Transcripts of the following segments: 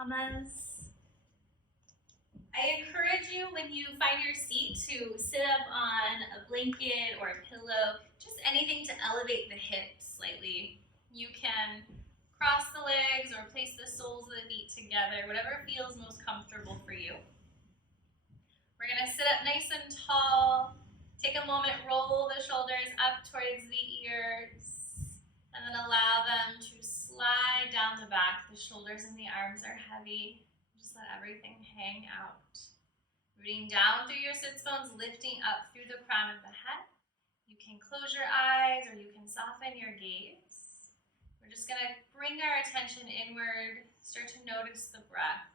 mamas. I encourage you when you find your seat to sit up on a blanket or a pillow, just anything to elevate the hips slightly. You can cross the legs or place the soles of the feet together, whatever feels most comfortable for you. We're gonna sit up nice and tall. Take a moment, roll the shoulders up towards the ears, and then allow them to slide down the back. The shoulders and the arms are heavy. Just let everything hang out. Rooting down through your sits bones, lifting up through the crown of the head. You can close your eyes or you can soften your gaze. We're just gonna bring our attention inward, start to notice the breath.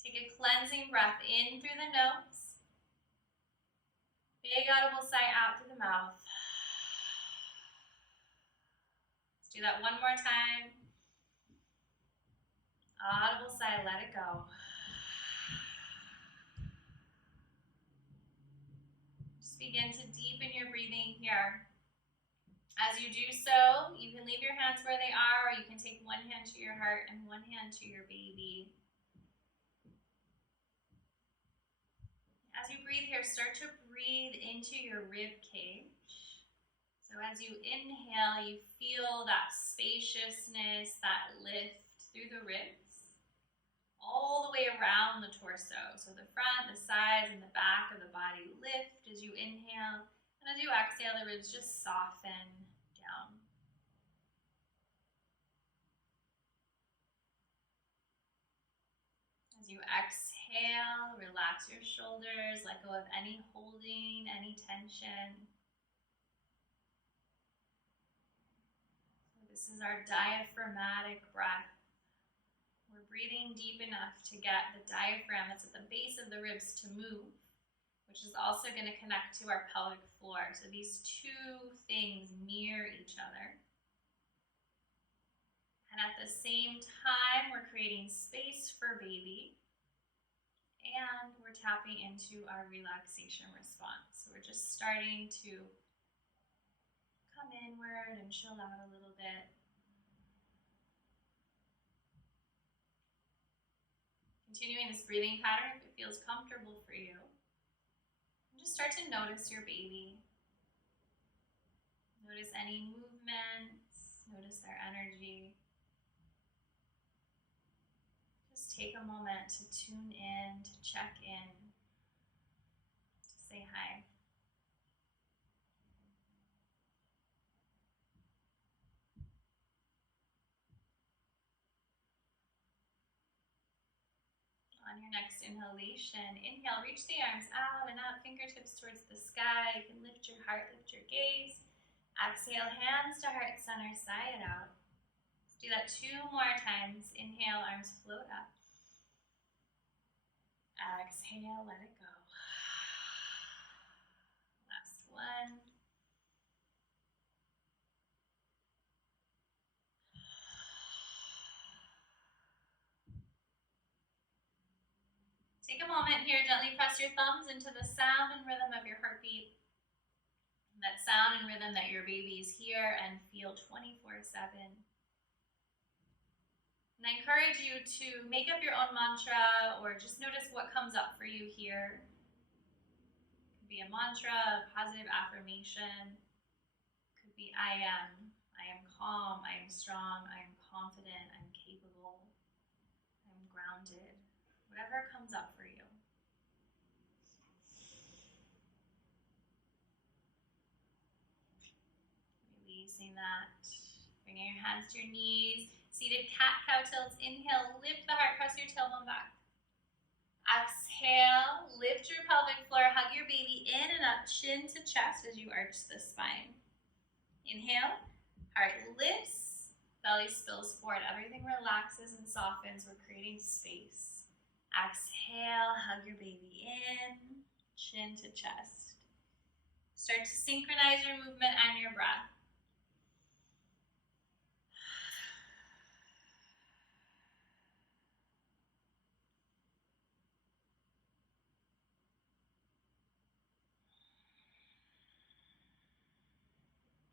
Take a cleansing breath in through the nose. Big audible sigh out through the mouth. Let's do that one more time. Audible sigh, let it go. Just begin to deepen your breathing here. As you do so, you can leave your hands where they are, or you can take one hand to your heart and one hand to your baby. As you breathe here, start to breathe into your rib cage. So as you inhale, you feel that spaciousness, that lift through the ribs, all the way around the torso. So the front, the sides, and the back of the body lift as you inhale. And as you exhale, the ribs just soften down. As you exhale, relax your shoulders, let go of any holding, any tension. So this is our diaphragmatic breath. We're breathing deep enough to get the diaphragm that's at the base of the ribs to move, which is also going to connect to our pelvic floor. So these two things mirror each other. And at the same time, we're creating space for baby, and we're tapping into our relaxation response. So we're just starting to come inward and chill out a little bit. Continuing this breathing pattern if it feels comfortable for you. And just start to notice your baby. Notice any movements, notice their energy. Just take a moment to tune in, to check in, to say hi. On your next inhalation, inhale, reach the arms out and up, fingertips towards the sky. You can lift your heart, lift your gaze. Exhale, hands to heart center, sigh it out. Let's do that 2 more times. Inhale, arms float up. Exhale, let it go. Last one. Take a moment here, gently press your thumbs into the sound and rhythm of your heartbeat. That sound and rhythm that your babies hear and feel 24/7. And I encourage you to make up your own mantra or just notice what comes up for you here. It could be a mantra, a positive affirmation. It could be I am calm, I am strong, I am confident, I'm capable, I'm grounded. Whatever comes up for you. Releasing that. Bringing your hands to your knees. Seated cat-cow tilts. Inhale, lift the heart, press your tailbone back. Exhale, lift your pelvic floor, hug your baby in and up, chin to chest as you arch the spine. Inhale, heart lifts, belly spills forward. Everything relaxes and softens. We're creating space. Exhale, hug your baby in, chin to chest. Start to synchronize your movement and your breath.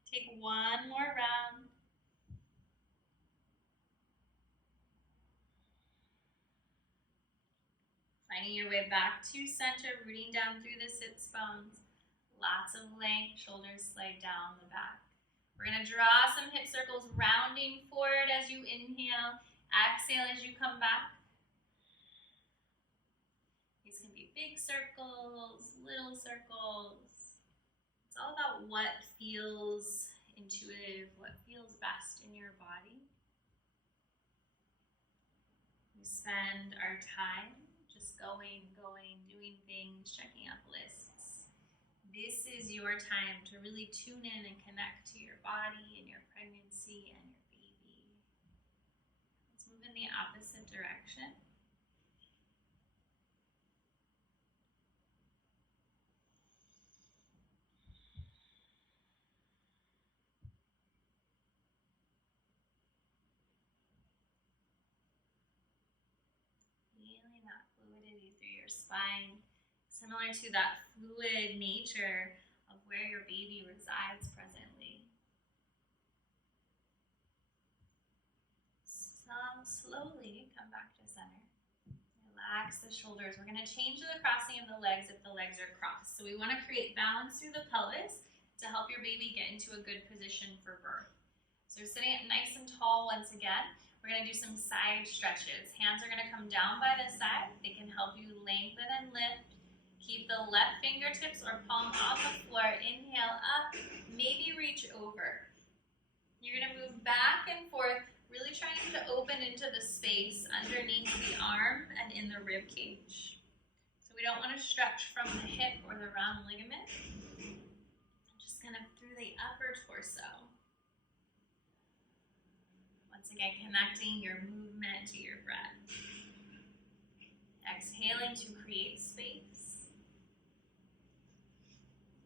Take one more round. Finding your way back to center, rooting down through the sits bones. Lots of length, shoulders slide down the back. We're gonna draw some hip circles, rounding forward as you inhale. Exhale as you come back. These can be big circles, little circles. It's all about what feels intuitive, what feels best in your body. We spend our time just going, doing things, checking off lists. This is your time to really tune in and connect to your body and your pregnancy and your baby. Let's move in the opposite direction. Feeling that fluidity through your spine, similar to that fluid nature of where your baby resides presently. So slowly come back to center. Relax the shoulders. We're going to change the crossing of the legs if the legs are crossed. So we want to create balance through the pelvis to help your baby get into a good position for birth. So we're sitting up nice and tall once again. We're going to do some side stretches. Hands are going to come down by the side. They can help you lengthen and lift. Keep the left fingertips or palm on the floor. Inhale up, maybe reach over. You're going to move back and forth, really trying to open into the space underneath the arm and in the rib cage. So we don't want to stretch from the hip or the round ligament. Just kind of through the upper torso. Once again, connecting your movement to your breath. Exhaling to create space.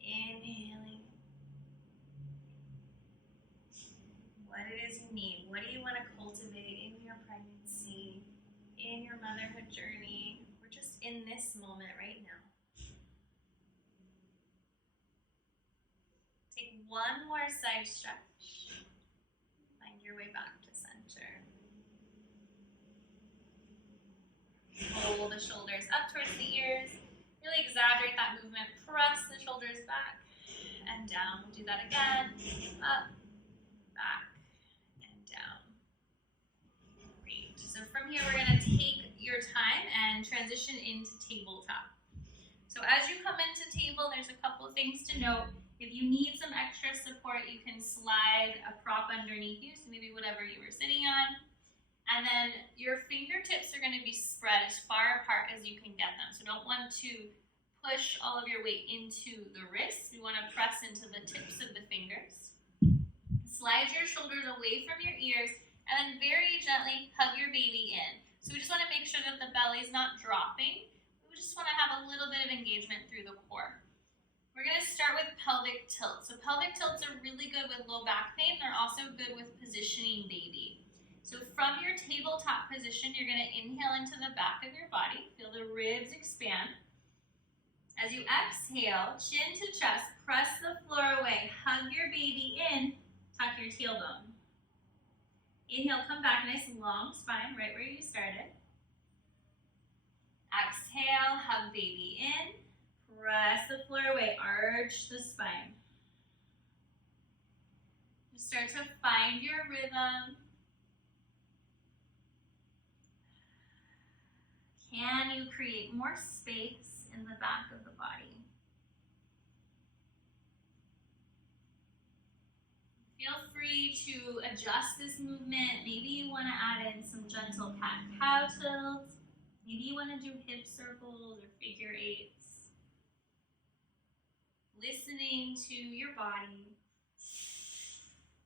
Inhaling. What it is you need. What do you want to cultivate in your pregnancy, in your motherhood journey? We're just in this moment right now. Take one more side stretch. Find your way back to center. Pull the shoulders up towards the ears. Really exaggerate that movement. Press the shoulders back and down. We'll do that again. Up, back, and down. Great. So from here, we're going to take your time and transition into tabletop. So as you come into table, there's a couple of things to note. If you need some extra support, you can slide a prop underneath you, so maybe whatever you were sitting on. And then your fingertips are going to be spread as far apart as you can get them. So don't want to push all of your weight into the wrists. You want to press into the tips of the fingers. Slide your shoulders away from your ears and then very gently hug your baby in. So we just want to make sure that the belly is not dropping. We just want to have a little bit of engagement through the core. We're going to start with pelvic tilt. So pelvic tilts are really good with low back pain. They're also good with positioning baby. So from your tabletop position, you're going to inhale into the back of your body. Feel the ribs expand. As you exhale, chin to chest, press the floor away. Hug your baby in, tuck your tailbone. Inhale, come back, nice long spine, right where you started. Exhale, hug baby in. Press the floor away, arch the spine. Just start to find your rhythm. Can you create more space in the back of the body? Feel free to adjust this movement. Maybe you want to add in some gentle cat-cow tilts. Maybe you want to do hip circles or figure eights. Listening to your body.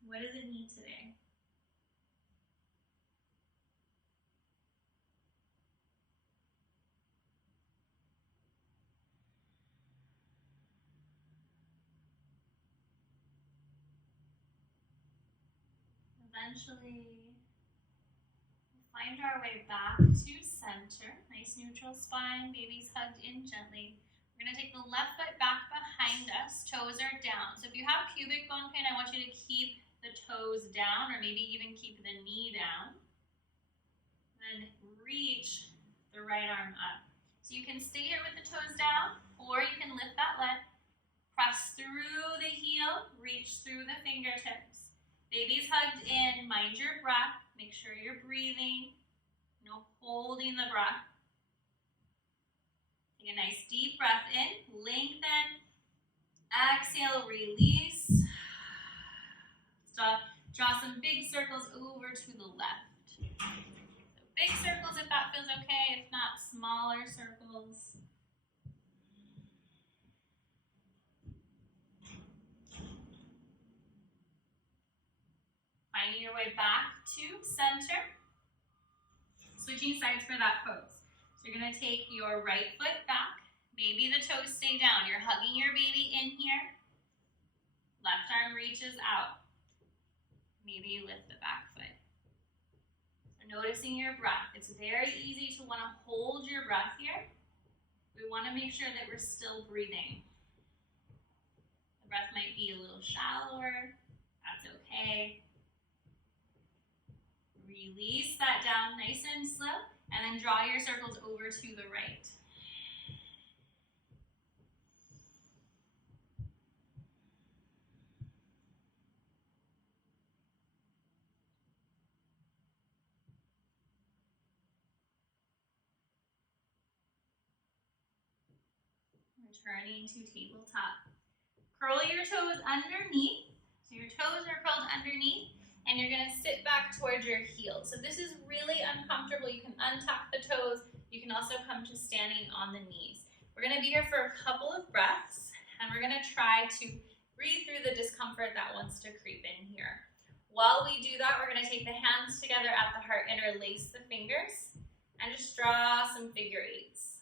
What does it need today? Eventually, we'll find our way back to center. Nice neutral spine, baby's hugged in gently. We're going to take the left foot back behind us, toes are down. So if you have pubic bone pain, I want you to keep the toes down or maybe even keep the knee down. Then reach the right arm up. So you can stay here with the toes down, or you can lift that leg, press through the heel, reach through the fingertips. Baby's hugged in, mind your breath, make sure you're breathing, holding the breath. Take a nice deep breath in, lengthen, exhale, release. Stop. Draw some big circles over to the left. So big circles if that feels okay, if not, smaller circles. Finding your way back to center. Switching sides for that pose. So you're gonna take your right foot back. Maybe the toes stay down. You're hugging your baby in here. Left arm reaches out. Maybe you lift the back foot. So noticing your breath. It's very easy to want to hold your breath here. We want to make sure that we're still breathing. The breath might be a little shallower. That's okay. Release that down nice and slow, and then draw your circles over to the right. Returning to tabletop. Curl your toes underneath. So your toes are curled underneath, and you're gonna sit back towards your heels. So this is really uncomfortable. You can untuck the toes. You can also come to standing on the knees. We're gonna be here for a couple of breaths, and we're gonna try to breathe through the discomfort that wants to creep in here. While we do that, we're gonna take the hands together at the heart, interlace the fingers, and just draw some figure eights.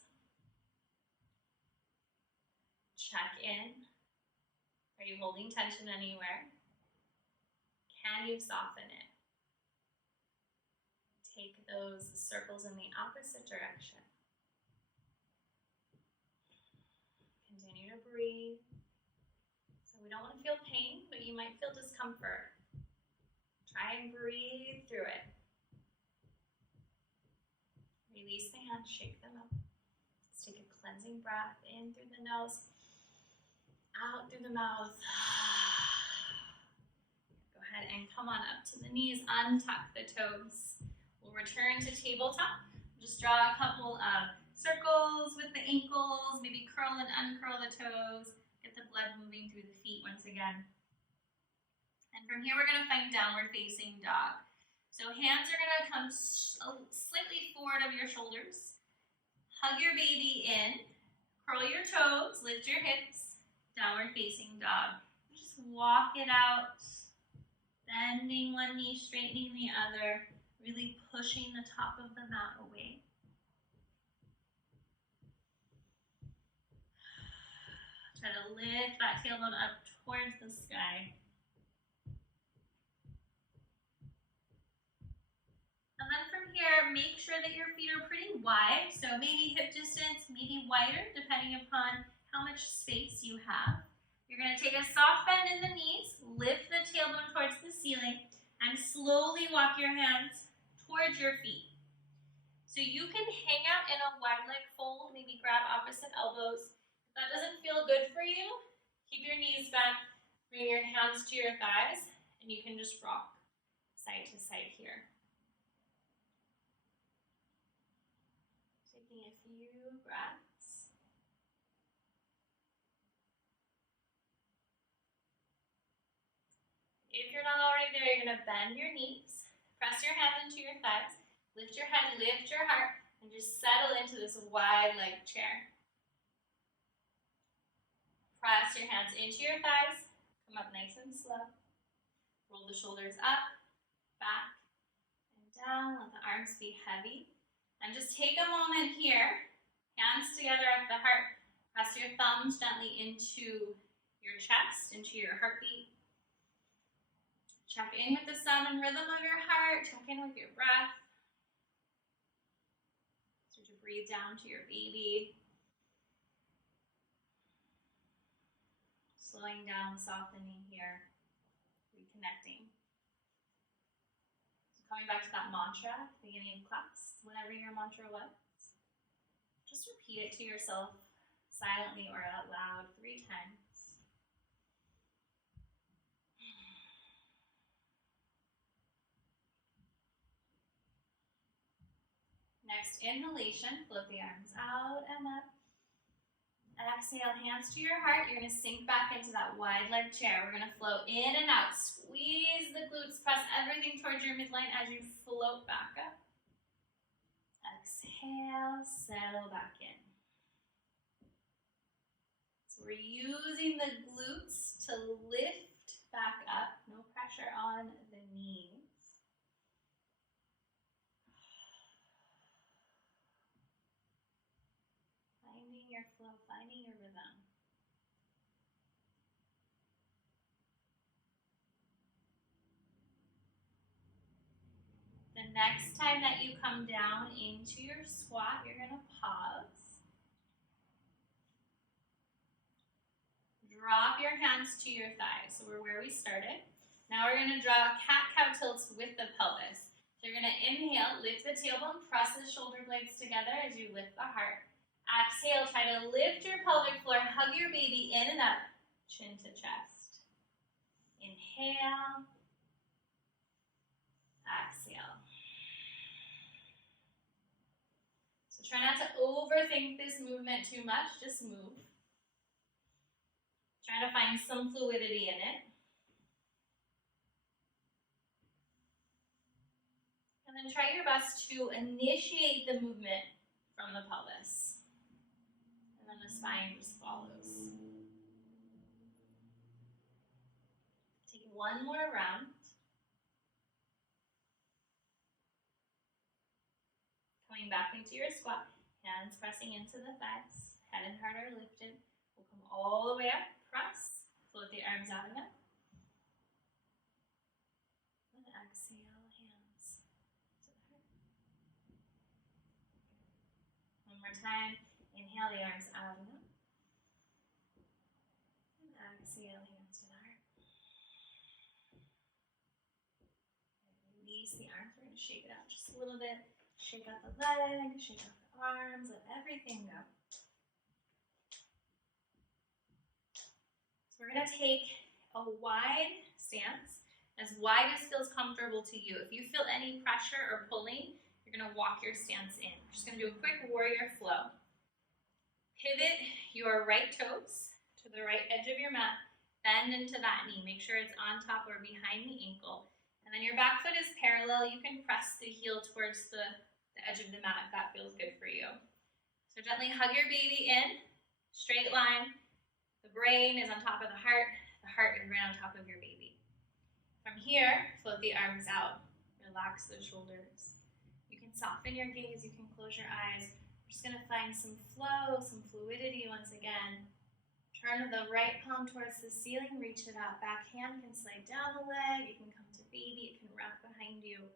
Check in. Are you holding tension anywhere? Can you soften it? Take those circles in the opposite direction. Continue to breathe. So we don't want to feel pain, but you might feel discomfort. Try and breathe through it. Release the hands, shake them up. Let's take a cleansing breath in through the nose, out through the mouth. Go ahead and come on up to the knees, untuck the toes. We'll return to tabletop. Just draw a couple of circles with the ankles, maybe curl and uncurl the toes, get the blood moving through the feet once again. And from here, we're gonna find downward facing dog. So hands are gonna come slightly forward of your shoulders. Hug your baby in, curl your toes, lift your hips, downward facing dog. Just walk it out, bending one knee, straightening the other, really pushing the top of the mat away. Try to lift that tailbone up towards the sky. And then from here, make sure that your feet are pretty wide. So maybe hip distance, maybe wider, depending upon how much space you have. You're gonna take a soft bend in the knees, lift the tailbone towards the ceiling, and slowly walk your hands towards your feet. So you can hang out in a wide leg fold, maybe grab opposite elbows. If that doesn't feel good for you, keep your knees bent, bring your hands to your thighs, and you can just rock side to side here. Taking a few breaths. If you're not already there, you're gonna bend your knees, press your hands into your thighs, lift your head, lift your heart, and just settle into this wide leg chair. Press your hands into your thighs, come up nice and slow. Roll the shoulders up, back, and down. Let the arms be heavy. And just take a moment here, hands together at the heart. Press your thumbs gently into your chest, into your heartbeat. Check in with the sound and rhythm of your heart. Check in with your breath. Start to breathe down to your baby. Slowing down, softening here, reconnecting. So coming back to that mantra at the beginning of class, whatever your mantra was. Just repeat it to yourself silently or out loud 3 times. Next inhalation, float the arms out and up. Exhale, hands to your heart. You're going to sink back into that wide leg chair. We're going to float in and out. Squeeze the glutes. Press everything towards your midline as you float back up. Exhale, settle back in. So we're using the glutes to lift back up. No pressure on the knees. Finding your flow, finding your rhythm. The next time that you come down into your squat, you're going to pause. Drop your hands to your thighs. So we're where we started. Now we're going to draw cat-cow tilts with the pelvis. So you're going to inhale, lift the tailbone, press the shoulder blades together as you lift the heart. Exhale, try to lift your pelvic floor, hug your baby in and up, chin to chest. Inhale. Exhale. So try not to overthink this movement too much, just move. Try to find some fluidity in it. And then try your best to initiate the movement from the pelvis. And then the spine just follows. Take one more round. Coming back into your squat, hands pressing into the thighs, head and heart are lifted. We'll come all the way up, press, float the arms out and up. And exhale, hands to the heart. One more time, inhale the arms out and up. And exhale, hands to the heart. Release the arms, we're going to shake it out just a little bit. Shake out the leg, shake out the arms, let everything go. So we're going to take a wide stance, as wide as feels comfortable to you. If you feel any pressure or pulling, you're going to walk your stance in. We're just going to do a quick warrior flow. Pivot your right toes to the right edge of your mat. Bend into that knee. Make sure it's on top or behind the ankle. And then your back foot is parallel. You can press the heel towards the edge of the mat if that feels good for you. So gently hug your baby in, straight line. The brain is on top of the heart is right on top of your baby. From here, float the arms out, relax the shoulders. You can soften your gaze, you can close your eyes. We're just gonna find some flow, some fluidity once again. Turn the right palm towards the ceiling, reach it out. Back hand can slide down the leg, it can come to baby, it can wrap behind you.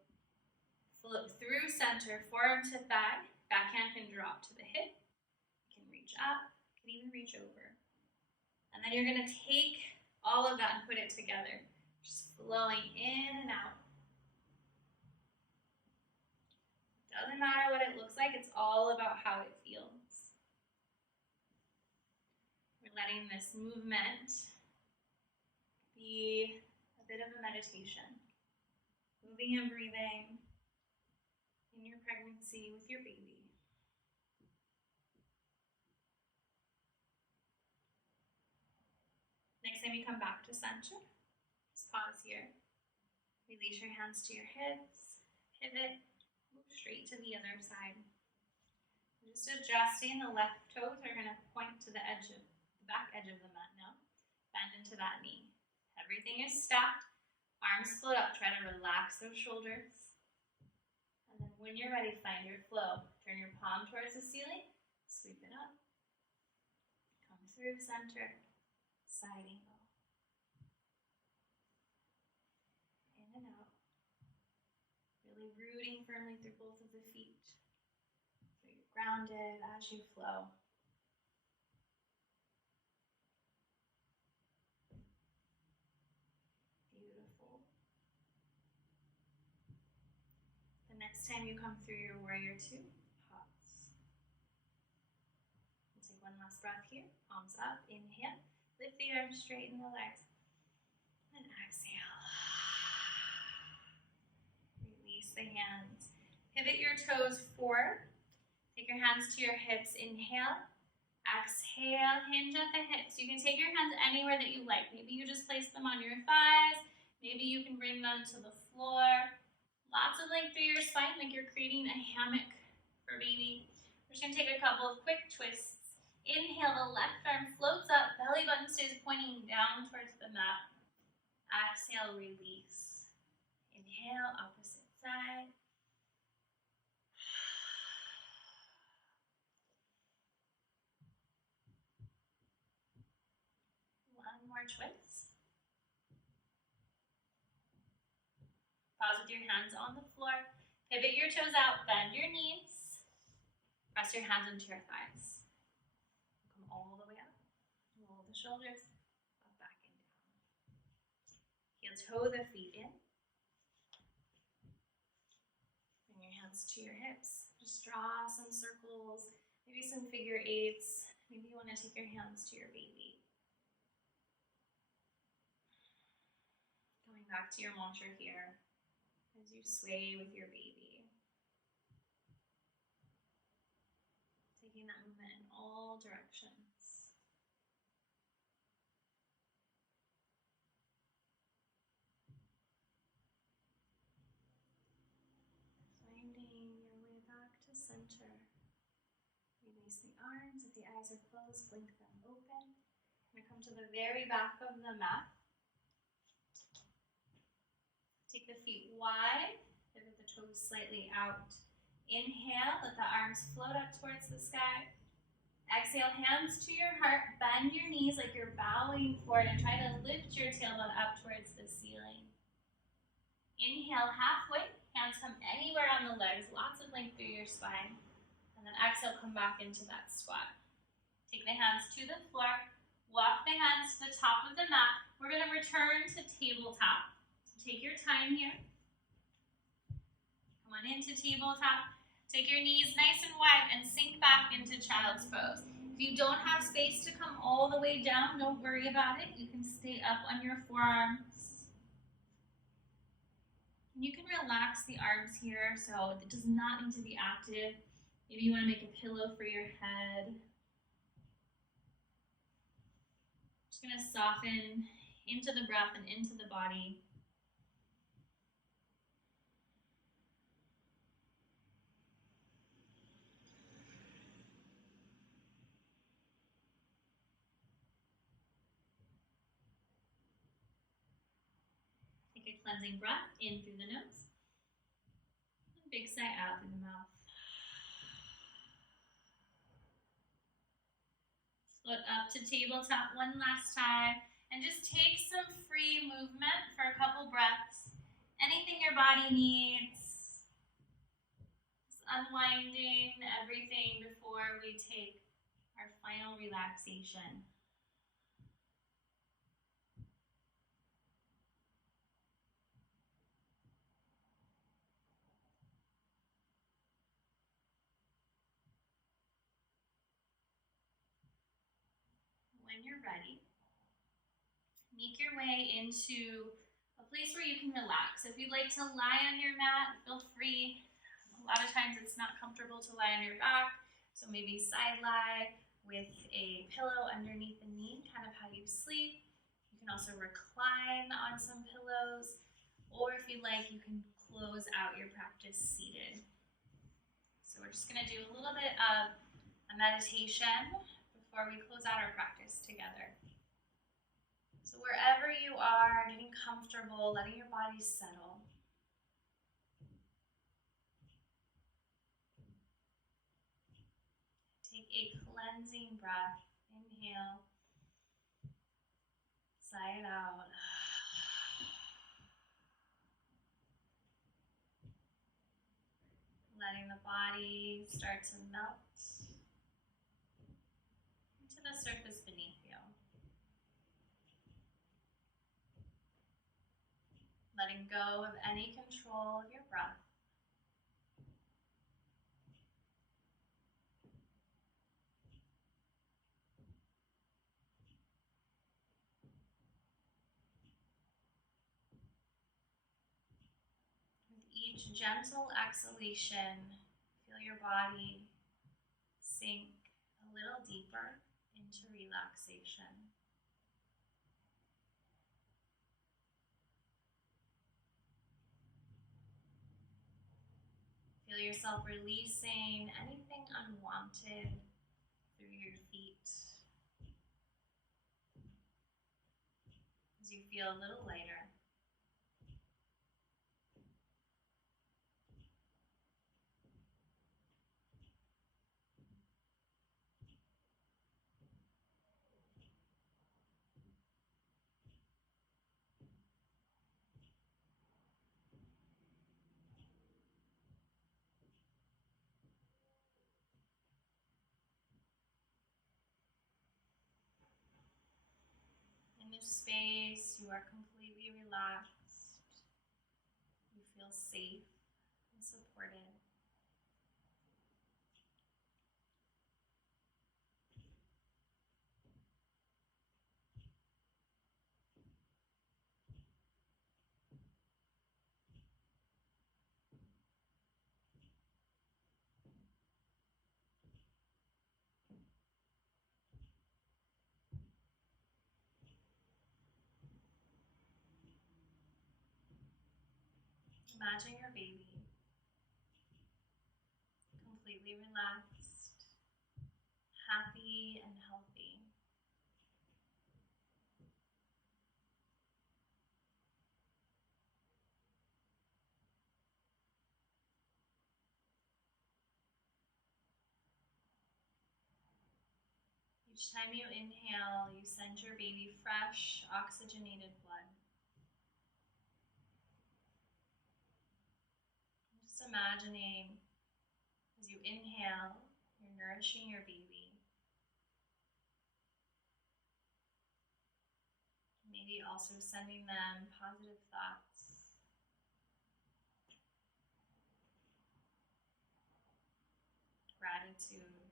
Float through center, forearm to thigh. Back hand can drop to the hip. You can reach up, you can even reach over. And then you're gonna take all of that and put it together. Just flowing in and out. Doesn't matter what it looks like, it's all about how it feels. We're letting this movement be a bit of a meditation. Moving and breathing in your pregnancy with your baby. Next time you come back to center, just pause here. Release your hands to your hips, pivot, move straight to the other side. Just adjusting, the left toes are going to point to the back edge of the mat now. Bend into that knee. Everything is stacked. Arms float up. Try to relax those shoulders. And then when you're ready, find your flow. Turn your palm towards the ceiling. Sweep it up. Come through center. Side angle. In and out. Really rooting firmly through both of the feet. So you're grounded as you flow. Beautiful. The next time you come through your warrior two, pause. One last breath here. Palms up. Inhale. Lift the arms, straighten the legs. And exhale. Release the hands. Pivot your toes forward. Take your hands to your hips. Inhale. Exhale. Hinge at the hips. You can take your hands anywhere that you like. Maybe you just place them on your thighs. Maybe you can bring them to the floor. Lots of length through your spine, like you're creating a hammock for baby. We're just gonna take a couple of quick twists. Inhale, the left arm floats up, belly button stays pointing down towards the mat. Exhale, release. Inhale, opposite side. One more twist. Pause with your hands on the floor. Pivot your toes out, bend your knees. Press your hands into your thighs. Come all the way up. Roll the shoulders, up, back, and down. Heel toe the feet in. Bring your hands to your hips. Just draw some circles, maybe some figure eights. Maybe you want to take your hands to your baby. Going back to your mantra here as you sway with your baby. Taking that movement in all directions. Finding your way back to center. Release the arms. If the eyes are closed, blink them open. We're going to come to the very back of the mat. Take the feet wide, pivot the toes slightly out. Inhale, let the arms float up towards the sky. Exhale, hands to your heart, bend your knees like you're bowing forward and try to lift your tailbone up towards the ceiling. Inhale halfway, hands come anywhere on the legs, lots of length through your spine. And then exhale, come back into that squat. Take the hands to the floor, walk the hands to the top of the mat. We're gonna return to tabletop. Take your time here. Come on into tabletop. Take your knees nice and wide and sink back into child's pose. If you don't have space to come all the way down, don't worry about it. You can stay up on your forearms. You can relax the arms here, so it does not need to be active. Maybe you want to make a pillow for your head. Just going to soften into the breath and into the body. Take a cleansing breath in through the nose. And big sigh out through the mouth. Float up to tabletop one last time. And just take some free movement for a couple breaths. Anything your body needs. Just unwinding everything before we take our final relaxation. When you're ready, make your way into a place where you can relax. If you'd like to lie on your mat, feel free. A lot of times it's not comfortable to lie on your back, so maybe side lie with a pillow underneath the knee, kind of how you sleep. You can also recline on some pillows, or if you'd like, you can close out your practice seated. So we're just going to do a little bit of a meditation before we close out our practice together. So wherever you are, getting comfortable, letting your body settle. Take a cleansing breath. Inhale. Sigh it out. Letting the body start to melt into the surface beneath you. Letting go of any control of your breath. each gentle exhalation, feel your body sink a little deeper into relaxation. Feel yourself releasing anything unwanted through your feet as you feel a little lighter. In this space, you are completely relaxed. You feel safe and supported. Imagine your baby completely relaxed, happy and healthy. Each time you inhale, you send your baby fresh, oxygenated blood. Just imagining as you inhale, you're nourishing your baby. Maybe also sending them positive thoughts. Gratitude.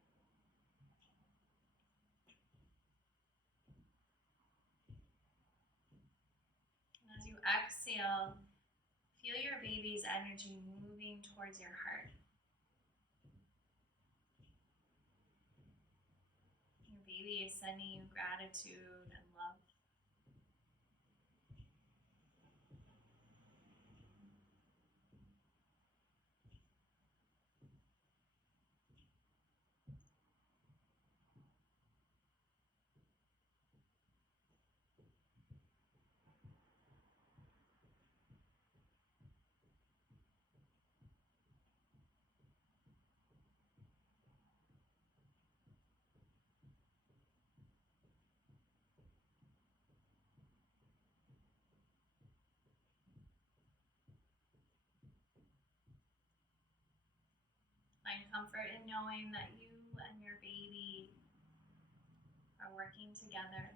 And as you exhale, feel your baby's energy moving towards your heart. Your baby is sending you gratitude and love. Find comfort in knowing that you and your baby are working together.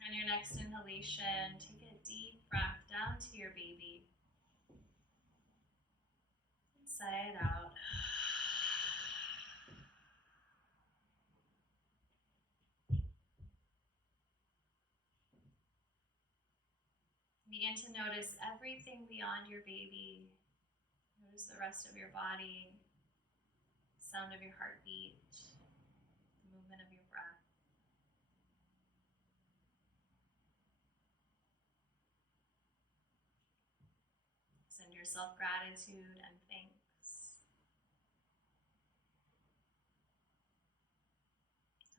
On your next inhalation, take a deep breath down to your baby. And sigh it out. Begin to notice everything beyond your baby. Notice the rest of your body, the sound of your heartbeat, the movement of your breath. Send yourself gratitude and thanks.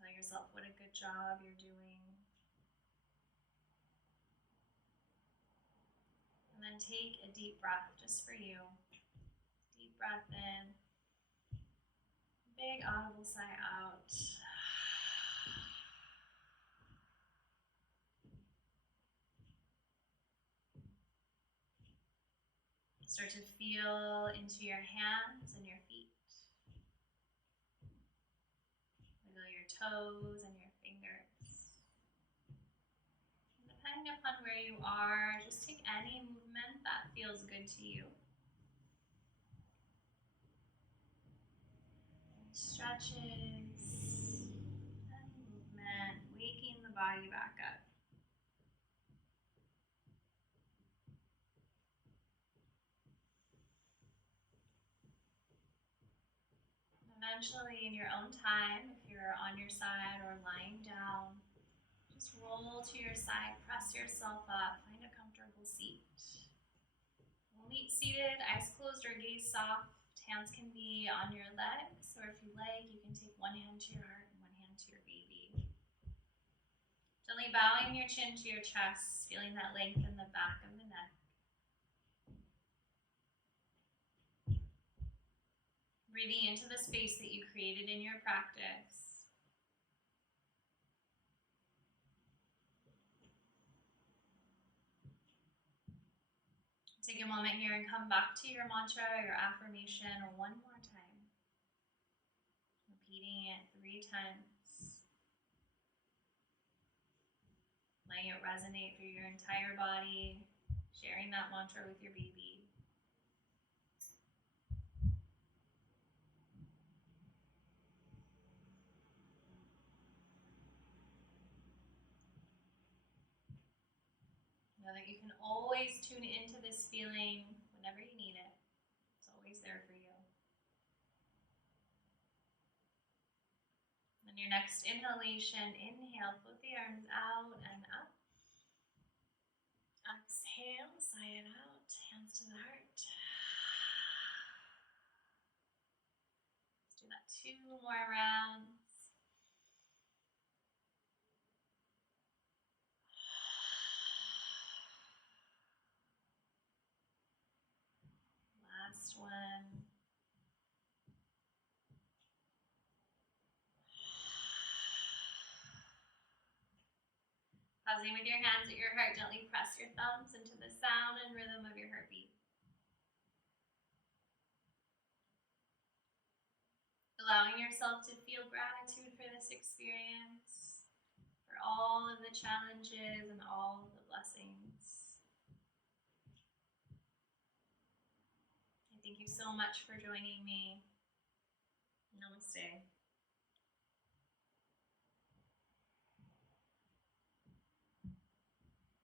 Tell yourself what a good job you're doing. And then take a deep breath just for you. Deep breath in. Big audible sigh out. Start to feel into your hands and your feet. Wiggle your toes and your fingers. And depending upon where you are, just take any movement that feels good to you. Stretches and movement. We body back up. Eventually, in your own time, if you're on your side or lying down, just roll to your side, press yourself up, find a comfortable seat. We'll meet seated, eyes closed or gaze soft. Hands can be on your legs, or if you like, you can take one hand to your heart and one hand to your baby. Gently bowing your chin to your chest, feeling that length in the back of the neck. Breathing into the space that you created in your practice. Take a moment here and come back to your mantra, your affirmation, one more time. Repeating it 3 times. Letting it resonate through your entire body, sharing that mantra with your baby. Know that you can always tune into this feeling whenever you need it. It's always there for you. On your next inhalation, inhale, float the arms out and up. Exhale, sigh it out, hands to the heart. Let's do that 2 more rounds. Last one. Pausing with your hands at your heart, gently press your thumbs into the sound and rhythm of your heartbeat. Allowing yourself to feel gratitude for this experience, for all of the challenges and all of the blessings. Thank you so much for joining me. Namaste.